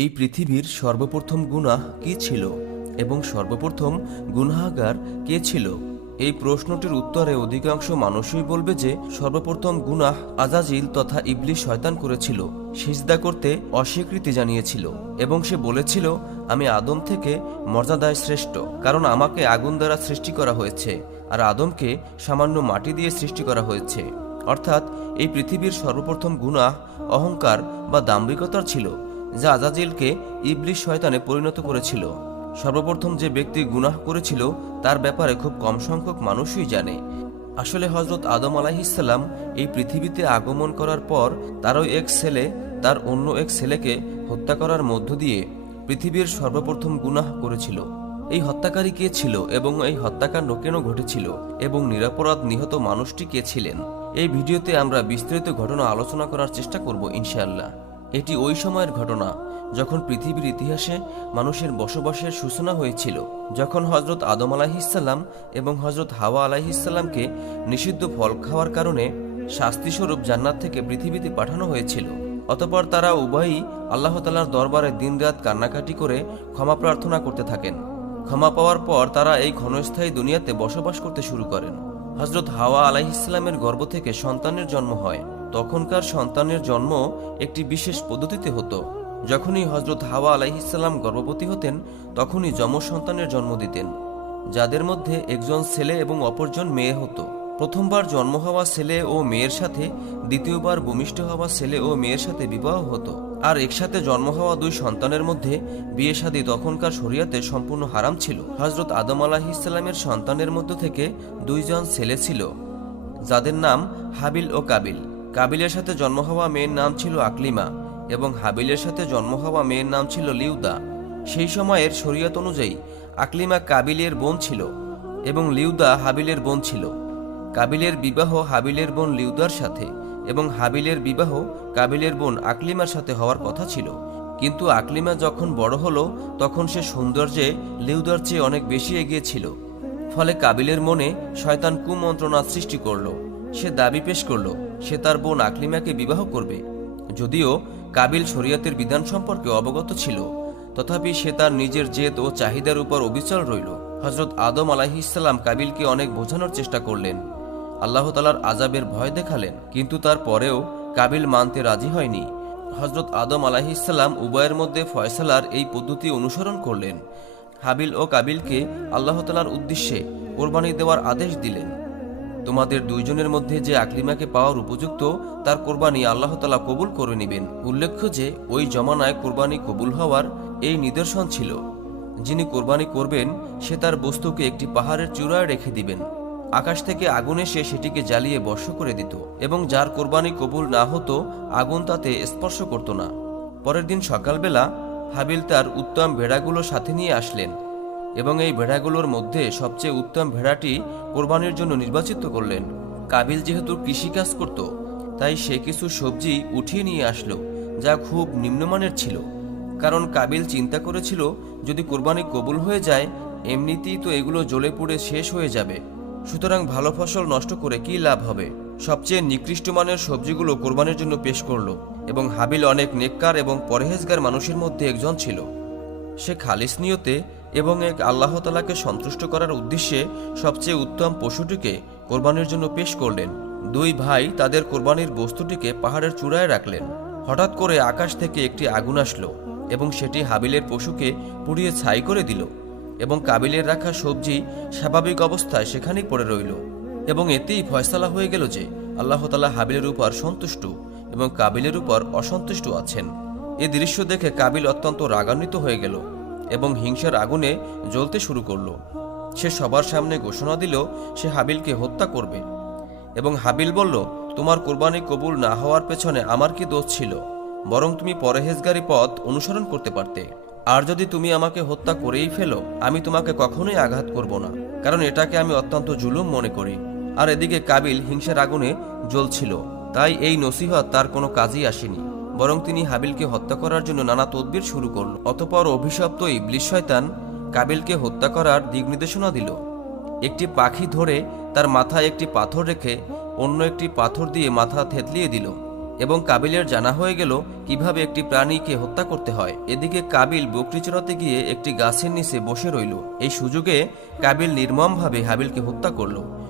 এই পৃথিবীর সর্বপ্রথম গুনাহ কি ছিল এবং সর্বপ্রথম গুনাহগার কে ছিল? এই প্রশ্নটির উত্তরে অধিকাংশ মানুষই বলবে যে সর্বপ্রথম গুনাহ আজাজিল তথা ইবলিস শয়তান করেছিল। সিজদা করতে অস্বীকৃতি জানিয়েছিল এবং সে বলেছিল, আমি আদম থেকে মর্যাদায় শ্রেষ্ঠ, কারণ আমাকে আগুন দ্বারা সৃষ্টি করা হয়েছে আর আদমকে সামান্য মাটি দিয়ে সৃষ্টি করা হয়েছে। অর্থাৎ এই পৃথিবীর সর্বপ্রথম গুনাহ অহংকার বা দাম্ভিকতার ছিল, যা আজাজিলকে ইবলিস শয়তানে পরিণত করেছিল। সর্বপ্রথম যে ব্যক্তি গুনাহ করেছিল তার ব্যাপারে খুব কম সংখ্যক মানুষই জানে। আসলে হযরত আদম আলাইহিসসালাম এই পৃথিবীতে আগমন করার পর তারও এক ছেলে তার অন্য এক ছেলেকে হত্যা করার মধ্য দিয়ে পৃথিবীর সর্বপ্রথম গুনাহ করেছিল। এই হত্যাকারী কে ছিল এবং এই হত্যাকাণ্ড কেন ঘটেছিল এবং নিরপরাধ নিহত মানুষটি কে ছিলেন, এই ভিডিওতে আমরা বিস্তারিত ঘটনা আলোচনা করার চেষ্টা করব ইনশাআল্লাহ। এটি ওই সময়ের ঘটনা যখন পৃথিবীর ইতিহাসে মানুষের বসবাসের সূচনা হয়েছিল, যখন হযরত আদম আলাইহিসসালাম এবং হযরত হাওয়া আলাইহিসসালামকে নিষিদ্ধ ফল খাওয়ার কারণে শাস্তিস্বরূপ জান্নাত থেকে পৃথিবীতে পাঠানো হয়েছিল। অতঃপর তারা উভয়ই আল্লাহ তাআলার দরবারে দিনরাত কান্নাকাটি করে ক্ষমা প্রার্থনা করতে থাকেন। ক্ষমা পাওয়ার পর তারা এই ক্ষণস্থায়ী দুনিয়াতে বসবাস করতে শুরু করেন। হযরত হাওয়া আলাইহিসসালামের গর্ভ থেকে সন্তানের জন্ম হয়। তখনকার সন্তানের জন্ম একটি বিশেষ পদ্ধতিতে হতো। যখনই হযরত হাওয়া আলাইহিসসালাম গর্ভবতী হতেন তখনই যমজ সন্তানের জন্ম দিতেন, যাদের মধ্যে একজন ছেলে এবং অপরজন মেয়ে হতো। প্রথমবার জন্ম হওয়া ছেলে ও মেয়ের সাথে দ্বিতীয়বার ভূমিষ্ঠ হওয়া ছেলে ও মেয়ের সাথে বিবাহ হতো। আর একসাথে জন্ম হওয়া দুই সন্তানের মধ্যে বিয়ে শাদী তখনকার শরিয়াতে সম্পূর্ণ হারাম ছিল। হযরত আদম আলাইহিসসালামের সন্তানের মধ্য থেকে দুইজন ছেলে ছিল, যাদের নাম হাবিল ও কাবিল। কাবিলের সাথে জন্ম হওয়া মেয়ের নাম ছিল আকলিমা এবং হাবিলের সাথে জন্ম হওয়া মেয়ের নাম ছিল লিউদা। সেই সময়ের শরিয়ত অনুযায়ী আকলিমা কাবিলের বোন ছিল এবং লিউদা হাবিলের বোন ছিল। কাবিলের বিবাহ হাবিলের বোন লিউদার সাথে এবং হাবিলের বিবাহ কাবিলের বোন আকলিমার সাথে হওয়ার কথা ছিল। কিন্তু আকলিমা যখন বড় হলো তখন সে সৌন্দর্যে লিউদার চেয়ে অনেক বেশি এগিয়ে ছিল। ফলে কাবিলের মনে শয়তান কুমন্ত্রণা সৃষ্টি করল। সে দাবি পেশ করল সে তার বোন আকলিমাকে বিবাহ করবে। যদিও কাবিল শরিয়তের বিধান সম্পর্কে অবগত ছিল, তথাপি সে তার নিজের জেদ ও চাহিদার উপর অবিচল রইল। হযরত আদম আলাইহিসসালাম কাবিলকে অনেক বোঝানোর চেষ্টা করলেন, আল্লাহ তাআলার আযাবের ভয় দেখালেন, কিন্তু তারপরেও কাবিল মানতে রাজি হয়নি। হযরত আদম আলাইহিসসালাম উভয়ের মধ্যে ফয়সালার এই পদ্ধতি অনুসরণ করলেন। হাবিল ও কাবিলকে আল্লাহ তাআলার উদ্দেশ্যে কোরবানি দেওয়ার আদেশ দিলেন। তোমাদের দুইজনের মধ্যে যে আকলিমাকে পাওয়ার উপযুক্ত তার কোরবানি আল্লাহ তাআলা কবুল করে নেবেন। উল্লেখ্য যে ওই জমানায় কোরবানি কবুল হওয়ার এই নিদর্শন ছিল, যিনি কোরবানি করবেন সে তার বস্তুকে একটি পাহাড়ের চূড়ায় রেখে দিবেন। আকাশ থেকে আগুন এসে সেটিকে জ্বালিয়ে বর্ষ করে দিত এবং যার কোরবানি কবুল না হতো আগুন তাতে স্পর্শ করত না। পরের দিন সকালবেলা হাবিল তার উত্তম ভেড়াগুলো সাথে নিয়ে আসলেন এবং এই ভেড়াগুলোর মধ্যে সবচেয়ে উত্তম ভেড়াটি কোরবানির জন্য নির্বাচিত করলেন। কাবিল যেহেতু কৃষিকাজ করত তাই সে কিছু সবজি উঠিয়ে নিয়ে আসলো, যা খুব নিম্নমানের ছিল, কারণ কাবিল চিন্তা করেছিল যদি কোরবানি কবুল হয়ে যায় এমনিতেই তো এগুলো জ্বলে পুড়ে শেষ হয়ে যাবে, সুতরাং ভালো ফসল নষ্ট করে কি লাভ হবে। সবচেয়ে নিকৃষ্ট মানের সবজিগুলো কোরবানির জন্য পেশ করলো এবং হাবিল অনেক নেককার এবং পরহেজগার মানুষের মধ্যে একজন ছিল। সে খালিস নিয়তে এবং এক আল্লাহ তাআলাকে সন্তুষ্ট করার উদ্দেশ্যে সবচেয়ে উত্তম পশুটিকে কোরবানির জন্য পেশ করলেন। দুই ভাই তাদের কোরবানির বস্তুটিকে পাহাড়ের চূড়ায় রাখলেন। হঠাৎ করে আকাশ থেকে একটি আগুন আসলো এবং সেটি হাবিলের পশুকে পুড়িয়ে ছাই করে দিল এবং কাবিলের রাখা সবজি স্বাভাবিক অবস্থায় সেখানেই পড়ে রইল এবং এতেই ফয়সালা হয়ে গেল যে আল্লাহ তাআলা হাবিলের উপর সন্তুষ্ট এবং কাবিলের উপর অসন্তুষ্ট আছেন। এ দৃশ্য দেখে কাবিল অত্যন্ত রাগান্বিত হয়ে গেল এবং হিংসার আগুনে জ্বলতে শুরু করল। সে সবার সামনে ঘোষণা দিল সে হাবিলকে হত্যা করবে এবং হাবিল বলল, তোমার কোরবানি কবুল না হওয়ার পেছনে আমার কি দোষ ছিল? বরং তুমি পরহেজগারি পথ অনুসরণ করতে পারতে। আর যদি তুমি আমাকে হত্যা করেই ফেলো আমি তোমাকে কখনোই আঘাত করব না, কারণ এটাকে আমি অত্যন্ত জুলুম মনে করি। আর এদিকে কাবিল হিংসার আগুনে জ্বলছিল, তাই এই নসিহত তার কোনো কাজেই আসেনি, বরং তিনি হাবিলকে হত্যা করার জন্য নানা তদবির শুরু করল। অতঃপর অভিশপ্ত ইবলিস শয়তান কাবিলকে হত্যা করার দিক নির্দেশনা দিল। একটি পাখি ধরে তার মাথায় একটি পাথর রেখে অন্য একটি পাথর দিয়ে মাথা থেতলিয়ে দিল এবং কাবিলের জানা হয়ে গেল কিভাবে একটি প্রাণীকে হত্যা করতে হয়। এদিকে কাবিল বকরি চড়াতে গিয়ে একটি গাছের নিচে বসে রইল। এই সুযোগে কাবিল নির্মমভাবে হাবিলকে হত্যা করল।